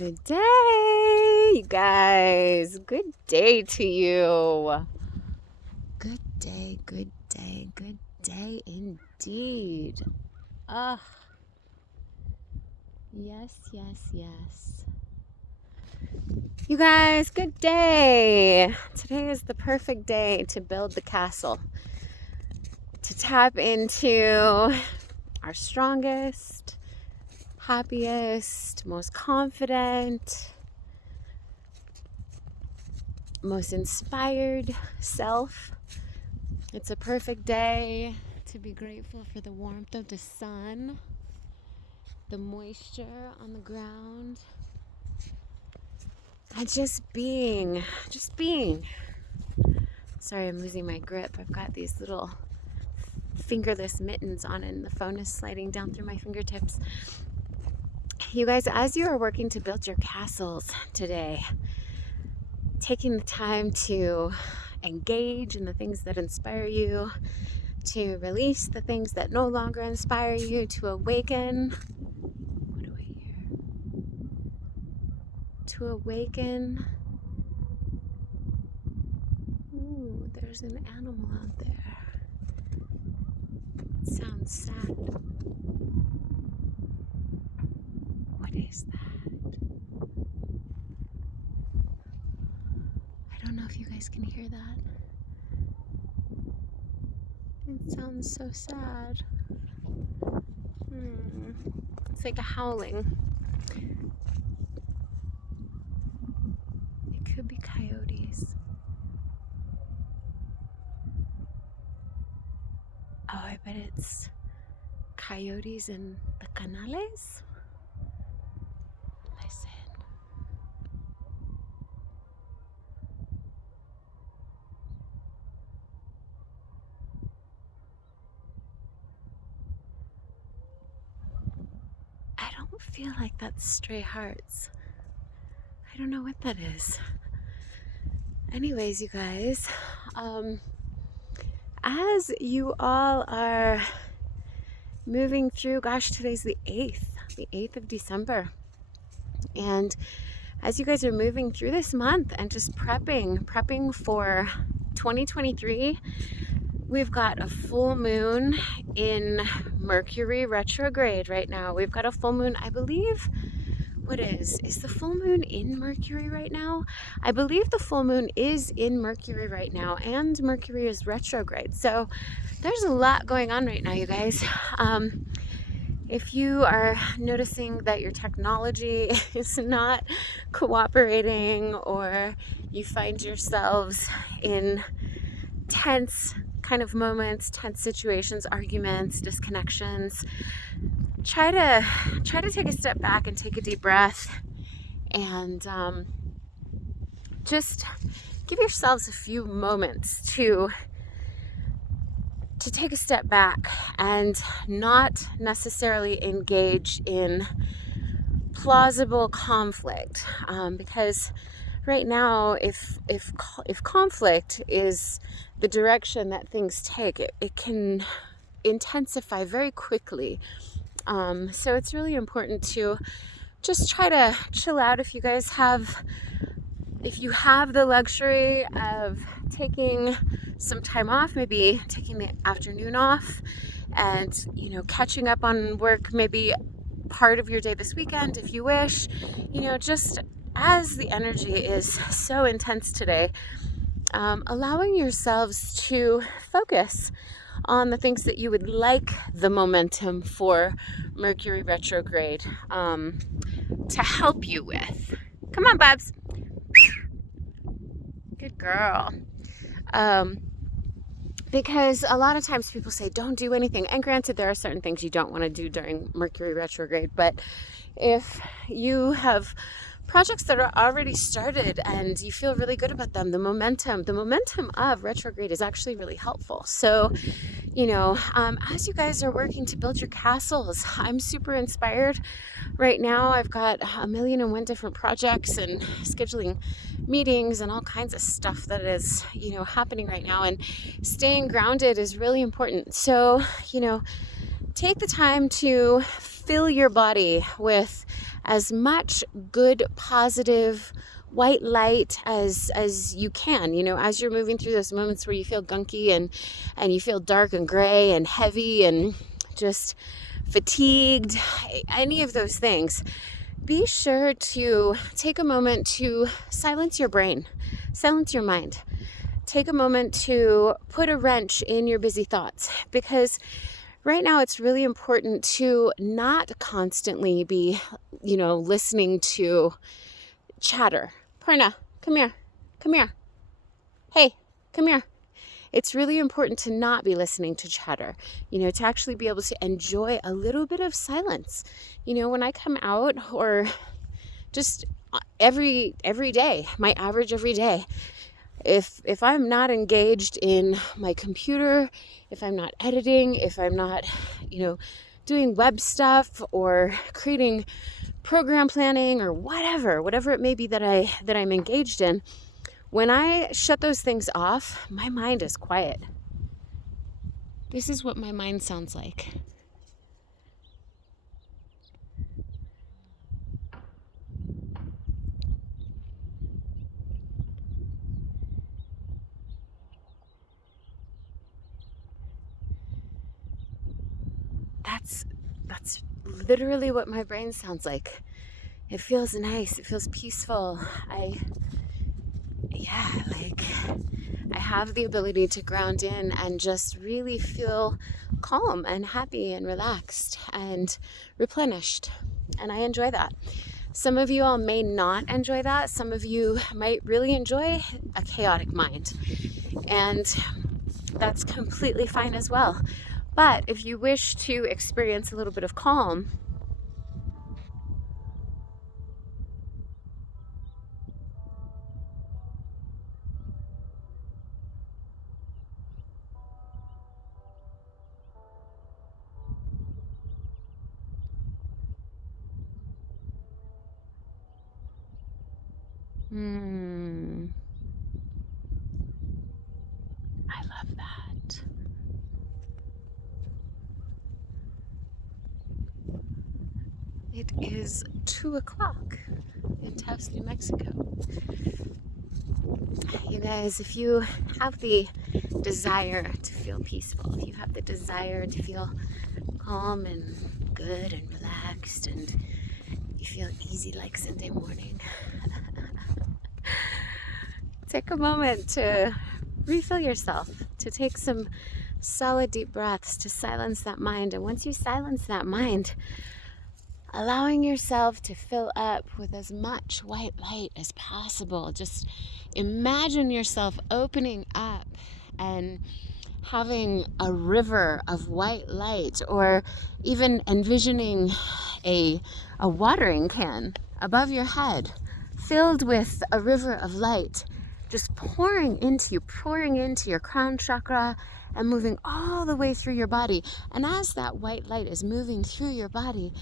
Good day, you guys. Good day to you. Good day, good day, good day indeed. Ah, yes, yes, yes. You guys, good day. Today is the perfect day to build the castle, to tap into our strongest, happiest, most confident, most inspired self. It's a perfect day to be grateful for the warmth of the sun, the moisture on the ground, and just being. Sorry, I'm losing my grip. I've got these little fingerless mittens on and the phone is sliding down through my fingertips. You guys, as you are working to build your castles today, taking the time to engage in the things that inspire you, to release the things that no longer inspire you, to awaken. What do I hear? To awaken. Ooh, there's an animal out there. It sounds sad. What is that? I don't know if you guys can hear that. It sounds so sad. It's like a howling. It could be coyotes. Oh, I bet it's coyotes in the canales. Listen. I don't feel like that's stray hearts. I don't know what that is. Anyways, you guys, as you all are moving through, gosh, today's the 8th of December. And as you guys are moving through this month and just prepping for 2023, we've got a full moon in Mercury retrograde right now. We've got a full moon, I believe. What is the full moon in Mercury right now? I believe the full moon is in Mercury right now, and Mercury is retrograde. So there's a lot going on right now, you guys. If you are noticing that your technology is not cooperating, or you find yourselves in tense kind of moments, tense situations, arguments, disconnections, try to take a step back and take a deep breath, and just give yourselves a few moments to take a step back and not necessarily engage in plausible conflict, because right now, if conflict is the direction that things take, it can intensify very quickly. So it's really important to just try to chill out. If you have the luxury of taking some time off, maybe taking the afternoon off and, catching up on work, maybe part of your day this weekend if you wish, just as the energy is so intense today, allowing yourselves to focus on the things that you would like the momentum for Mercury retrograde to help you with. Come on, Bubs. Good girl. Because a lot of times people say don't do anything, and granted there are certain things you don't want to do during Mercury retrograde, but if you have projects that are already started and you feel really good about them, the momentum of retrograde is actually really helpful. So, as you guys are working to build your castles, I'm super inspired right now. I've got 1,000,001 different projects and scheduling meetings and all kinds of stuff that is, happening right now, and staying grounded is really important. So, take the time to fill your body with as much good, positive, white light as you can, you know, as you're moving through those moments where you feel gunky and you feel dark and gray and heavy and just fatigued, any of those things. Be sure to take a moment to silence your brain, silence your mind. Take a moment to put a wrench in your busy thoughts, because right now it's really important to not constantly be, you know, listening to chatter. Parna, come here. Come here. Hey, come here. It's really important to not be listening to chatter, you know, to actually be able to enjoy a little bit of silence. You know, when I come out, or just every day, my average every day, if I'm not engaged in my computer, if I'm not editing, if I'm not, you know, doing web stuff or creating program planning or whatever it may be that I'm engaged in, when I shut those things off, my mind is quiet. This is what my mind sounds like. That's literally what my brain sounds like. It feels nice. It feels peaceful. I have the ability to ground in and just really feel calm and happy and relaxed and replenished. And I enjoy that. Some of you all may not enjoy that. Some of you might really enjoy a chaotic mind. And that's completely fine as well. But if you wish to experience a little bit of calm, I love that. It is 2:00 in Taos, New Mexico. You guys, if you have the desire to feel peaceful, if you have the desire to feel calm and good and relaxed, and you feel easy like Sunday morning, take a moment to refill yourself, to take some solid deep breaths, to silence that mind. And once you silence that mind, allowing yourself to fill up with as much white light as possible. Just imagine yourself opening up and having a river of white light, or even envisioning a watering can above your head filled with a river of light, just pouring into your crown chakra and moving all the way through your body. And as that white light is moving through your body,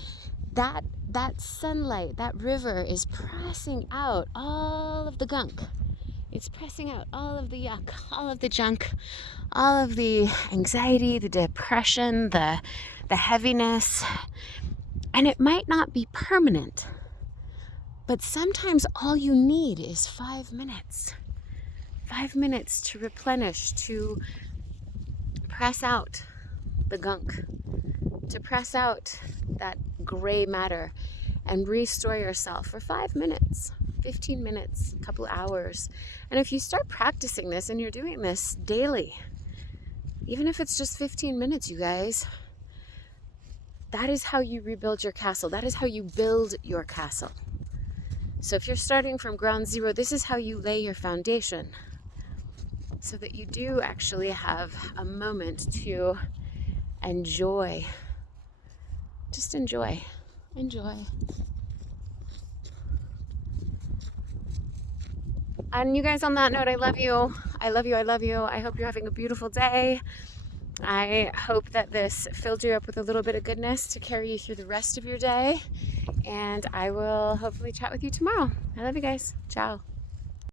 that sunlight, that river is pressing out all of the gunk. It's pressing out all of the yuck, all of the junk, all of the anxiety, the depression, the heaviness. And it might not be permanent, but sometimes all you need is 5 minutes. 5 minutes to replenish, to press out the gunk, to press out that gray matter and restore yourself for 5 minutes, 15 minutes, a couple hours. And if you start practicing this and you're doing this daily, even if it's just 15 minutes, you guys, that is how you rebuild your castle. That is how you build your castle. So if you're starting from ground zero, this is how you lay your foundation, so that you do actually have a moment to enjoy. Just enjoy. And you guys, on that note, I love you. I hope you're having a beautiful day. I hope that this filled you up with a little bit of goodness to carry you through the rest of your day. And I will hopefully chat with you tomorrow. I love you guys. Ciao.